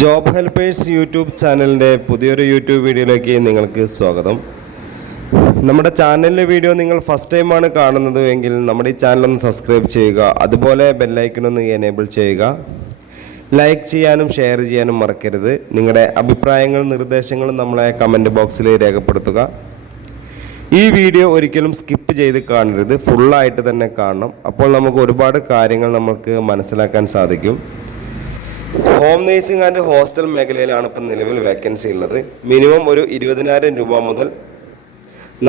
Job helpers YouTube ചാനലിൻ്റെ പുതിയൊരു YouTube വീഡിയോയിലേക്ക് നിങ്ങൾക്ക് സ്വാഗതം. നമ്മുടെ ചാനലിലെ വീഡിയോ നിങ്ങൾ ഫസ്റ്റ് ടൈമാണ് കാണുന്നത് എങ്കിൽ നമ്മുടെ ഈ ചാനലൊന്ന് സബ്സ്ക്രൈബ് ചെയ്യുക, അതുപോലെ ബെല്ലൈക്കനൊന്ന് എനേബിൾ ചെയ്യുക. ലൈക്ക് ചെയ്യാനും ഷെയർ ചെയ്യാനും മറക്കരുത്. നിങ്ങളുടെ അഭിപ്രായങ്ങളും നിർദ്ദേശങ്ങളും നമ്മളെ കമൻറ്റ് ബോക്സിൽ രേഖപ്പെടുത്തുക. ഈ വീഡിയോ ഒരിക്കലും സ്കിപ്പ് ചെയ്ത് കാണരുത്, ഫുള്ളായിട്ട് തന്നെ കാണണം. അപ്പോൾ നമുക്ക് ഒരുപാട് കാര്യങ്ങൾ നമുക്ക് മനസ്സിലാക്കാൻ സാധിക്കും. ഹോം നേഴ്സിംഗ് ആൻഡ് ഹോസ്റ്റൽ മേഖലയിലാണ് ഇപ്പം നിലവിൽ വേക്കൻസി ഉള്ളത്. മിനിമം ഒരു 20,000 രൂപ മുതൽ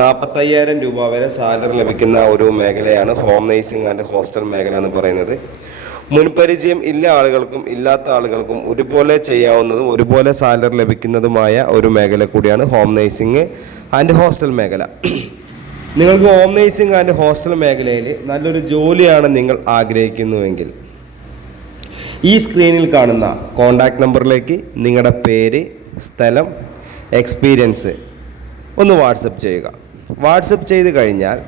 45,000 രൂപ വരെ സാലറി ലഭിക്കുന്ന ഒരു മേഖലയാണ് ഹോം നേഴ്സിംഗ് ആൻഡ് ഹോസ്റ്റൽ മേഖല എന്ന് പറയുന്നത്. മുൻപരിചയം ഇല്ല ആളുകൾക്കും ഇല്ലാത്ത ആളുകൾക്കും ഒരുപോലെ ചെയ്യാവുന്നതും ഒരുപോലെ സാലറി ലഭിക്കുന്നതുമായ ഒരു മേഖല കൂടിയാണ് ഹോം നേഴ്സിംഗ് ആൻഡ് ഹോസ്റ്റൽ മേഖല. നിങ്ങൾക്ക് ഹോം നേഴ്സിംഗ് ആൻഡ് ഹോസ്റ്റൽ മേഖലയിൽ നല്ലൊരു ജോലിയാണ് നിങ്ങൾ ആഗ്രഹിക്കുന്നുവെങ്കിൽ ഈ സ്ക്രീനിൽ കാണുന്ന കോൺടാക്റ്റ് നമ്പറിലേക്ക് നിങ്ങളുടെ പേര്, സ്ഥലം, എക്സ്പീരിയൻസ് ഒന്ന് വാട്സപ്പ് ചെയ്യുക. വാട്സപ്പ് ചെയ്ത് കഴിഞ്ഞാൽ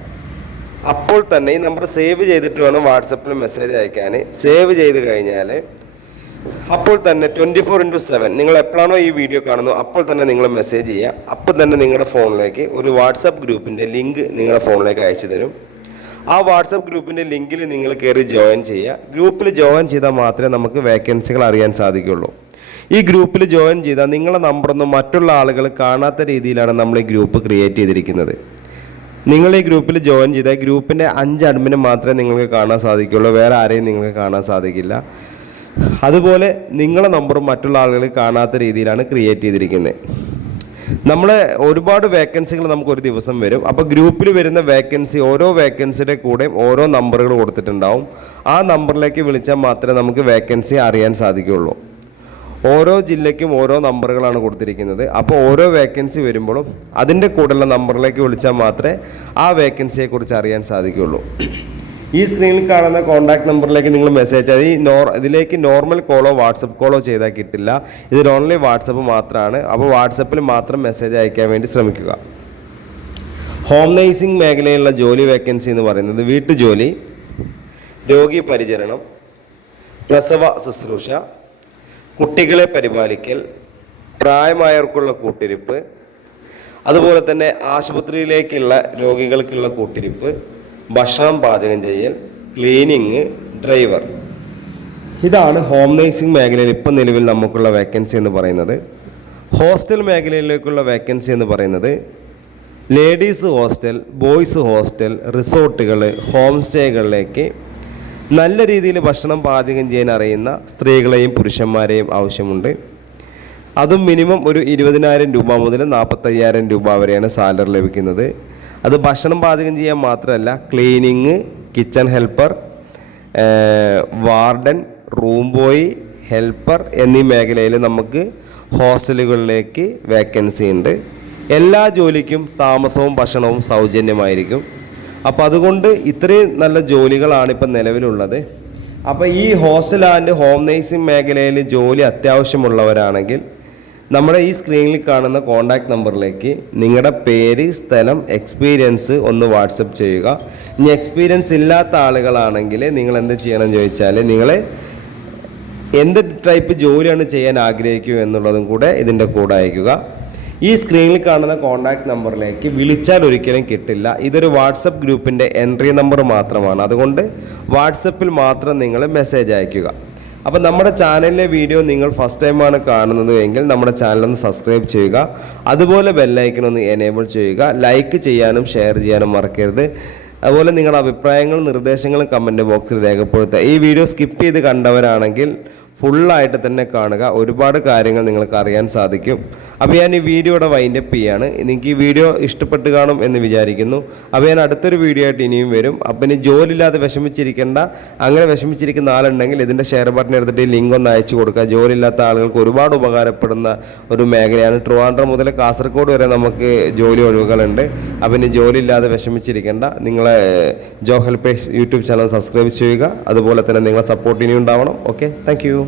അപ്പോൾ തന്നെ ഈ നമ്പർ സേവ് ചെയ്തിട്ട് വേണം വാട്സപ്പിൽ മെസ്സേജ് അയക്കാൻ. സേവ് ചെയ്ത് കഴിഞ്ഞാൽ അപ്പോൾ തന്നെ 24/7 നിങ്ങൾ എപ്പോഴാണോ ഈ വീഡിയോ കാണുന്നത് അപ്പോൾ തന്നെ നിങ്ങൾ മെസ്സേജ് ചെയ്യുക. അപ്പോൾ തന്നെ നിങ്ങളുടെ ഫോണിലേക്ക് ഒരു വാട്സപ്പ് ഗ്രൂപ്പിൻ്റെ ലിങ്ക് നിങ്ങളുടെ ഫോണിലേക്ക് അയച്ചു തരും. ആ വാട്സപ്പ് ഗ്രൂപ്പിൻ്റെ ലിങ്കിൽ നിങ്ങൾ കയറി ജോയിൻ ചെയ്യുക. ഗ്രൂപ്പിൽ ജോയിൻ ചെയ്താൽ മാത്രമേ നമുക്ക് വേക്കൻസികൾ അറിയാൻ സാധിക്കുള്ളൂ. ഈ ഗ്രൂപ്പിൽ ജോയിൻ ചെയ്താൽ നിങ്ങളുടെ നമ്പറൊന്നും മറ്റുള്ള ആളുകൾ കാണാത്ത രീതിയിലാണ് നമ്മൾ ഈ ഗ്രൂപ്പ് ക്രിയേറ്റ് ചെയ്തിരിക്കുന്നത്. നിങ്ങൾ ഈ ഗ്രൂപ്പിൽ ജോയിൻ ചെയ്താൽ ഗ്രൂപ്പിൻ്റെ 5 അഡ്മിനെ മാത്രമേ നിങ്ങൾക്ക് കാണാൻ സാധിക്കുള്ളൂ, വേറെ ആരെയും നിങ്ങൾക്ക് കാണാൻ സാധിക്കില്ല. അതുപോലെ നിങ്ങളുടെ നമ്പറും മറ്റുള്ള ആളുകൾ കാണാത്ത രീതിയിലാണ് ക്രിയേറ്റ് ചെയ്തിരിക്കുന്നത്. നമ്മളെ ഒരുപാട് വേക്കൻസികൾ നമുക്ക് ഒരു ദിവസം വരും. അപ്പോൾ ഗ്രൂപ്പിൽ വരുന്ന വേക്കൻസി ഓരോ വേക്കൻസിയുടെ കൂടെ ഓരോ നമ്പറുകൾ കൊടുത്തിട്ടുണ്ടാവും. ആ നമ്പറിലേക്ക് വിളിച്ചാൽ മാത്രമേ നമുക്ക് വേക്കൻസി അറിയാൻ സാധിക്കുകയുള്ളൂ. ഓരോ ജില്ലയ്ക്കും ഓരോ നമ്പറുകളാണ് കൊടുത്തിരിക്കുന്നത്. അപ്പോൾ ഓരോ വേക്കൻസി വരുമ്പോഴും അതിൻ്റെ കൂടെയുള്ള നമ്പറിലേക്ക് വിളിച്ചാൽ മാത്രമേ ആ വേക്കൻസിയെക്കുറിച്ച് അറിയാൻ സാധിക്കുകയുള്ളൂ. ഈ സ്ക്രീനിൽ കാണുന്ന കോൺടാക്ട് നമ്പറിലേക്ക് നിങ്ങൾ മെസ്സേജ് ഇതിലേക്ക് നോർമൽ കോളോ വാട്സപ്പ് കോളോ ചെയ്താൽ കിട്ടില്ല. ഇതിൽ ഓൺലി വാട്സപ്പ് മാത്രമാണ്. അപ്പോൾ വാട്സപ്പിൽ മാത്രം മെസ്സേജ് അയക്കാൻ വേണ്ടി ശ്രമിക്കുക. ഹോം നേഴ്സിംഗ് മേഖലയിലുള്ള ജോലി വേക്കൻസി എന്ന് പറയുന്നത് വീട്ടുജോലി, രോഗി പരിചരണം, പ്രസവ ശുശ്രൂഷ, കുട്ടികളെ പരിപാലിക്കൽ, പ്രായമായവർക്കുള്ള കൂട്ടിരിപ്പ്, അതുപോലെ തന്നെ ആശുപത്രിയിലേക്കുള്ള രോഗികൾക്കുള്ള കൂട്ടിരിപ്പ്, ഭക്ഷണം പാചകം ചെയ്യൽ, ക്ലീനിങ്, ഡ്രൈവർ. ഇതാണ് ഹോം നേഴ്സിംഗ് മേഖലയിൽ ഇപ്പം നിലവിൽ നമുക്കുള്ള വേക്കൻസി എന്ന് പറയുന്നത്. ഹോസ്റ്റൽ മേഖലയിലേക്കുള്ള വേക്കൻസി എന്ന് പറയുന്നത് ലേഡീസ് ഹോസ്റ്റൽ, ബോയ്സ് ഹോസ്റ്റൽ, റിസോർട്ടുകൾ, ഹോം സ്റ്റേകളിലേക്ക് നല്ല രീതിയിൽ ഭക്ഷണം പാചകം ചെയ്യാൻ അറിയുന്ന സ്ത്രീകളെയും പുരുഷന്മാരെയും ആവശ്യമുണ്ട്. അതും മിനിമം ഒരു 20,000 രൂപ മുതൽ 45,000 രൂപ വരെയാണ് സാലറി ലഭിക്കുന്നത്. അത് ഭക്ഷണം പാചകം ചെയ്യാൻ മാത്രമല്ല, cleaning, kitchen helper, warden, room boy, helper എന്നീ മേഖലയിൽ നമുക്ക് ഹോസ്റ്റലുകളിലേക്ക് വേക്കൻസി ഉണ്ട്. എല്ലാ ജോലിക്കും താമസവും ഭക്ഷണവും സൗജന്യമായിരിക്കും. അപ്പോൾ അതുകൊണ്ട് ഇത്രയും നല്ല ജോലികളാണ് ഇപ്പം നിലവിലുള്ളത്. അപ്പോൾ ഈ ഹോസ്റ്റൽ ആൻഡ് ഹോം നേഴ്സിംഗ് മേഖലയിൽ ജോലി അത്യാവശ്യമുള്ളവരാണെങ്കിൽ നമ്മുടെ ഈ സ്ക്രീനിൽ കാണുന്ന കോൺടാക്ട് നമ്പറിലേക്ക് നിങ്ങളുടെ പേര്, സ്ഥലം, എക്സ്പീരിയൻസ് ഒന്ന് വാട്സപ്പ് ചെയ്യുക. ഇനി എക്സ്പീരിയൻസ് ഇല്ലാത്ത ആളുകളാണെങ്കിൽ നിങ്ങൾ എന്ത് ചെയ്യണം ചോദിച്ചാൽ നിങ്ങൾ എന്ത് ടൈപ്പ് ജോലിയാണ് ചെയ്യാൻ ആഗ്രഹിക്കുക എന്നുള്ളതും കൂടെ ഇതിൻ്റെ കൂടെ അയക്കുക. ഈ സ്ക്രീനിൽ കാണുന്ന കോൺടാക്ട് നമ്പറിലേക്ക് വിളിച്ചാൽ ഒരിക്കലും കിട്ടില്ല. ഇതൊരു വാട്സപ്പ് ഗ്രൂപ്പിൻ്റെ എൻട്രി നമ്പർ മാത്രമാണ്. അതുകൊണ്ട് വാട്സപ്പിൽ മാത്രം നിങ്ങൾ മെസ്സേജ് അയയ്ക്കുക. അപ്പോൾ നമ്മുടെ ചാനലിലെ വീഡിയോ നിങ്ങൾ ഫസ്റ്റ് ടൈമാണ് കാണുന്നത് എങ്കിൽ നമ്മുടെ ചാനലൊന്ന് സബ്സ്ക്രൈബ് ചെയ്യുക, അതുപോലെ ബെല്ലൈക്കനൊന്ന് എനേബിൾ ചെയ്യുക. ലൈക്ക് ചെയ്യാനും ഷെയർ ചെയ്യാനും മറക്കരുത്. അതുപോലെ നിങ്ങളുടെ അഭിപ്രായങ്ങളും നിർദ്ദേശങ്ങളും കമൻറ്റ് ബോക്സിൽ രേഖപ്പെടുത്തുക. ഈ വീഡിയോ സ്കിപ്പ് ചെയ്ത് കണ്ടവരാണെങ്കിൽ ഫുള്ളായിട്ട് തന്നെ കാണുക, ഒരുപാട് കാര്യങ്ങൾ നിങ്ങൾക്ക് അറിയാൻ സാധിക്കും. അപ്പോൾ ഞാൻ ഈ വീഡിയോയുടെ വൈൻഡപ്പ് ചെയ്യാണ്. നിങ്ങൾക്ക് ഈ വീഡിയോ ഇഷ്ടപ്പെട്ട് കാണും എന്ന് വിചാരിക്കുന്നു. അപ്പോൾ ഞാൻ അടുത്തൊരു വീഡിയോ ആയിട്ട് ഇനിയും വരും. അപ്പോൾ ഇനി ജോലിയില്ലാതെ വിഷമിച്ചിരിക്കേണ്ട, അങ്ങനെ വിഷമിച്ചിരിക്കുന്ന ആളുണ്ടെങ്കിൽ ഇതിൻ്റെ ഷെയർ ബട്ടൺ എടുത്തിട്ട് ഈ ലിങ്ക് ഒന്ന് അയച്ചു കൊടുക്കുക. ജോലിയില്ലാത്ത ആളുകൾക്ക് ഒരുപാട് ഉപകാരപ്പെടുന്ന ഒരു മേഖലയാണ്. ട്രിവാൻഡ്രം മുതൽ കാസർഗോഡ് വരെ നമുക്ക് ജോലി ഒഴിവുകളുണ്ട്. അപ്പോൾ ഇനി ജോലിയില്ലാതെ വിഷമിച്ചിരിക്കേണ്ട, നിങ്ങളെ job helpers YouTube channel subscribe ചെയ്യുക. അതുപോലെ തന്നെ നിങ്ങളെ സപ്പോർട്ട് ഇനി ഉണ്ടാവണം. Okay, thank you.